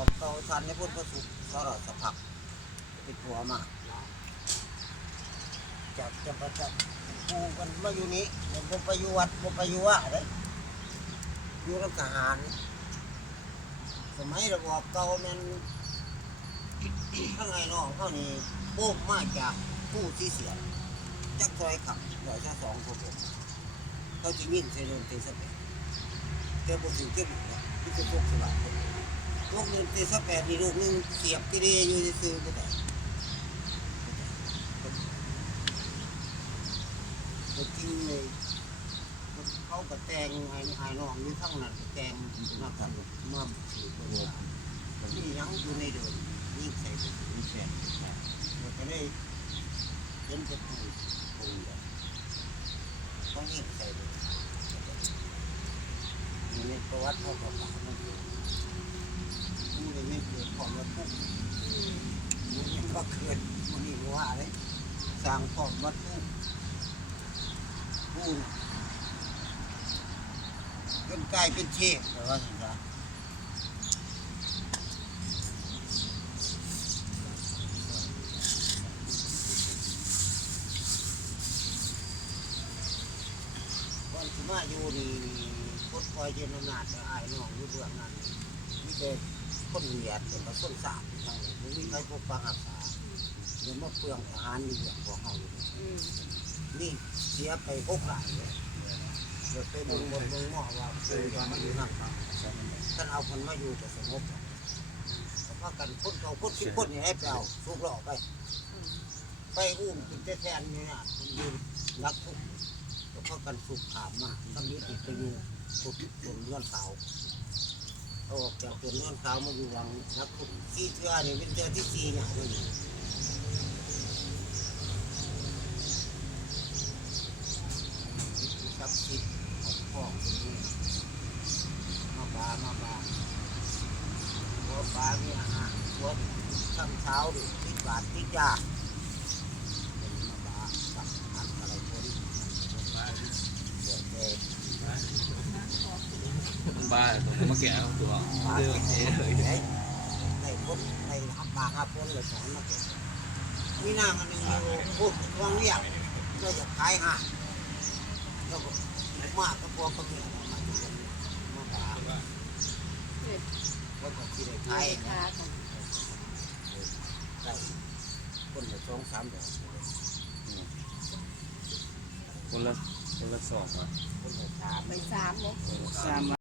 อบเก่าทันในพุทธสุขสรสภักติดหัวมาจากจะประจักษ์กูกันมาอยู่นี้ผมไปอยู่วัดผมไปอยู่ว่าเลยอยู่กับทหารสมัยระบอบเก่ามันข้างในน้องเขานี่โบ้มมากจากผู้ที่เสียจักซอยขับหน่อยจะสองคนเขาจะยิ่งใส่เรื่องตีสเปรย์เจ้าบุตรเจ้าบุตรเนี่ยที่จะพกสลับลูกหนึ่งตีสเปรย์นี่ลูกหนึ่งเสียบที่ดีอยู่ในซื้อก็ได้จริงเลยเขาก็แต่งไอ้น้องอยู่ทั้งนั้นแต่งนักการเมืองมาถือว่านี่ยังอยู่ในเดินยิ่งใส่เป็นยิ่งแฝงเราก็ได้เห็นจะปูเลยต้องยิ่งใส่เลยอยู่ในประวัติเขาก็ป่ามันอยู่ปูเลยไม่เกิดของแล้วปุ๊บมันยังก็เกิดมันนี่ว่าเลยสร้างของวัดปุ๊บปูจนกลายเป็นเชฟแต่ว่าอย่างไรก่อนที่มาอยู่นี่พดคอยเจนนาดไอ้น้องอยู่เบื้องนั้นมีแต่คนเหยียดเป็นกระส้นสาบอย่างนี้ไม่มีใครพบปะรักษาเดี๋ยวมาเปลืองอาหารอยู่อย่างพวกเขาอยู่นี่เสียไป6 หลายเลยเดี๋ยวไปบนหม้อว่าคือจะมาอยู่นั่นท่านเอาคนมาอยู่ก็สงบแต่ว่ากันคนเขาคนคิดคนนี่ให้ไปเอาสุกหล่อไปอุ้มเป็นแทนเนี่ยมันยืนรักทุกแล้วก็กันสุกขามมาตอนนี้ติดไปอยู่สุดบนเลื่อนเขาออกจากบนเลื่อนเขามาอยู่วังรักทุกที่เทือนี่เป็นเทือที่4เนี่ยนี่ซับซิดพ่อคนนี้มาบาหัวปลาเนี่ยฮะหัวช่างเช้าดิติดบาดติดยาเป็นมาบาสับหันอะไรคนเดือดเด็ดบ้าผมมาแกะตัวเดือดเลยให้คนให้บาคนเลยสอนมาเก็บมีนางอันนึงอยู่พูดวางเรียกเราจะขายห่าเราก็มากก็พอก็มีมาบาว่าจะที่ไหนไทยได้คนละ2-3 ดอกคนละ2อ่ะคนละ3 ไป3เลย3